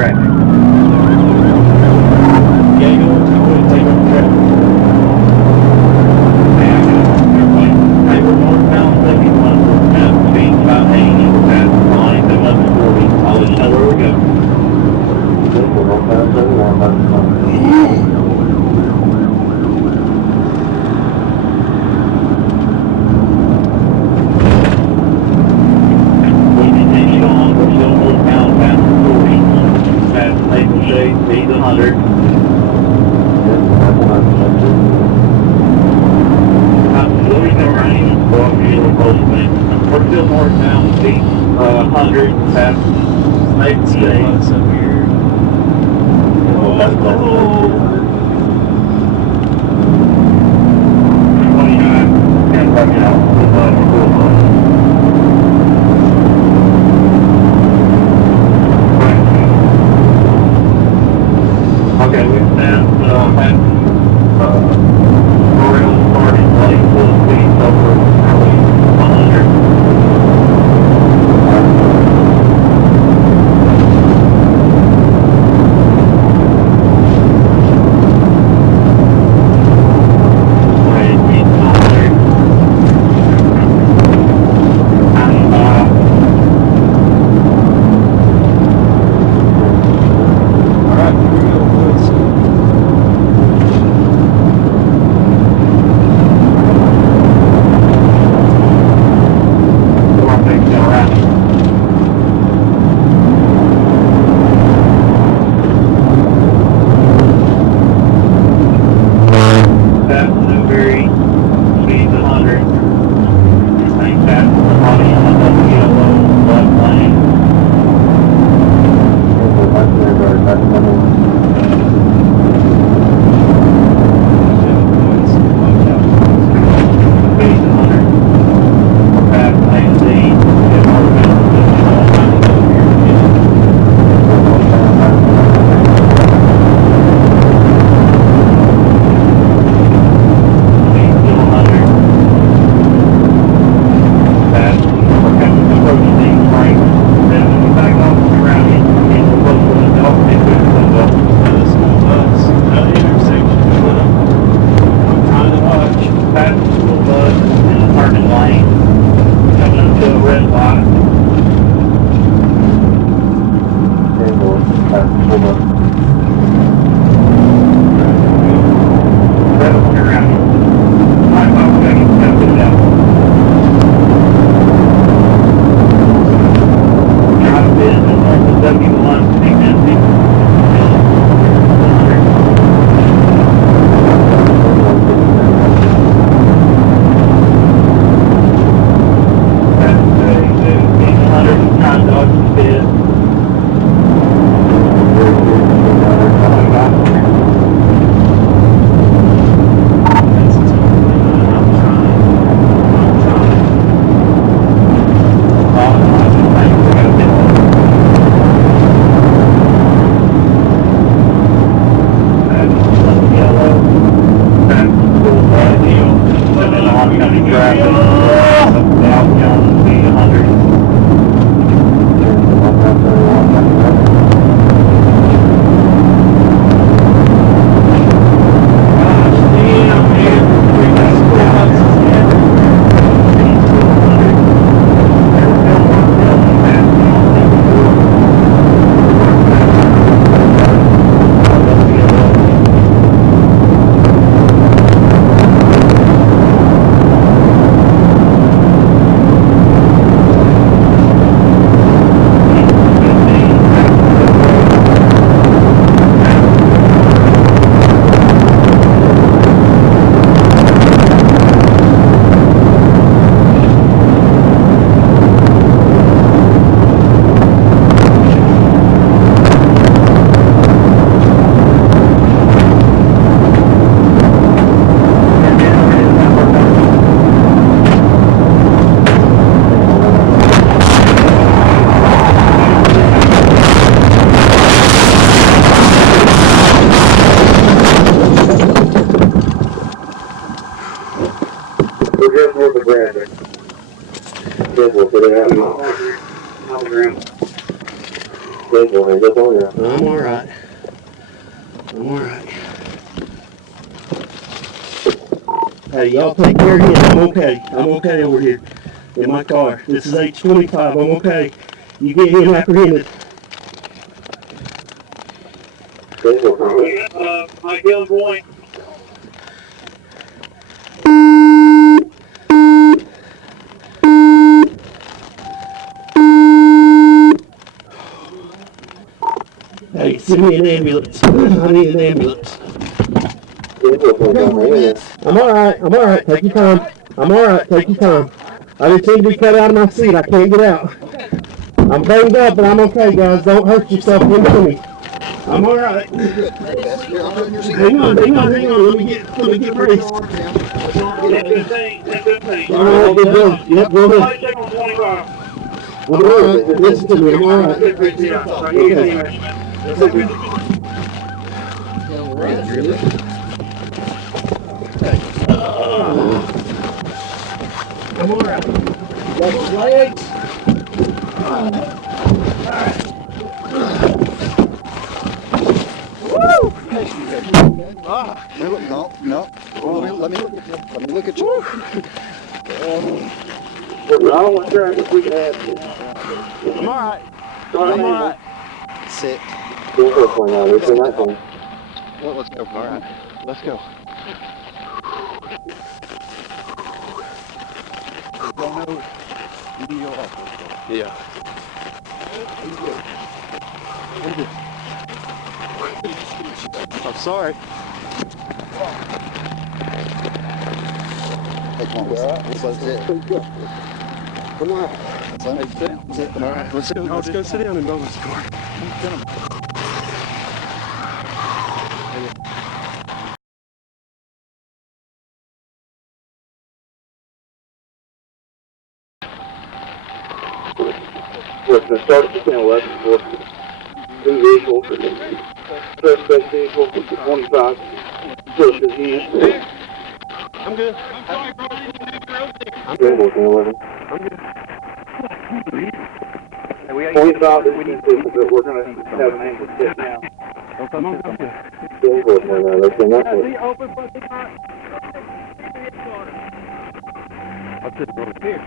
traffic. Yeah, you know what, take over traffic. They were northbound 71, speed about 80, that's line 1140. I'll let you know where we go. Northbound 71, Speed 100. Absolutely no rain. We're still northbound, speed 100, past Maple State. Up here. Oh. 29, and right now, okay, we stand Royal Party Place full speed over early 100. We'll put it out in the ground. I'm alright. I'm alright. Hey, y'all take care of him. I'm okay. I'm okay over here in my car. This is H25. I'm okay. You get him apprehended. My gun point. Hey, send me an ambulance. I need an ambulance. I'm alright. Take your time. I'm alright. Take your time. I just seem to be cut out of my seat. I can't get out. I'm banged up, but I'm okay, guys. Don't hurt yourself into me. I'm alright. Hang on. Let me get braced. Alright, good deal. Yep, go ahead. I'm alright. Listen to me. I'm alright. I'm alright. Got your legs? Alright. Woo! No. Let me look at you. I want to try if we can have you. I'm alright. I'm alright. Sit. Let's go. Well, let's go. All right. Let's go. Don't know. You need your office. Yeah. I'm sorry. Hey, come on. Let's sit. Come on. Sit. All right. Let's go sit down in Bowen's car. We're going to start at 10-11 for 2 vehicles. Suspect vehicle 25. Push his hand. I'm good. I'm good. I'm good. 25 is consistent, but we're going to have an ambulance sit now. Come on, I'm good. Here,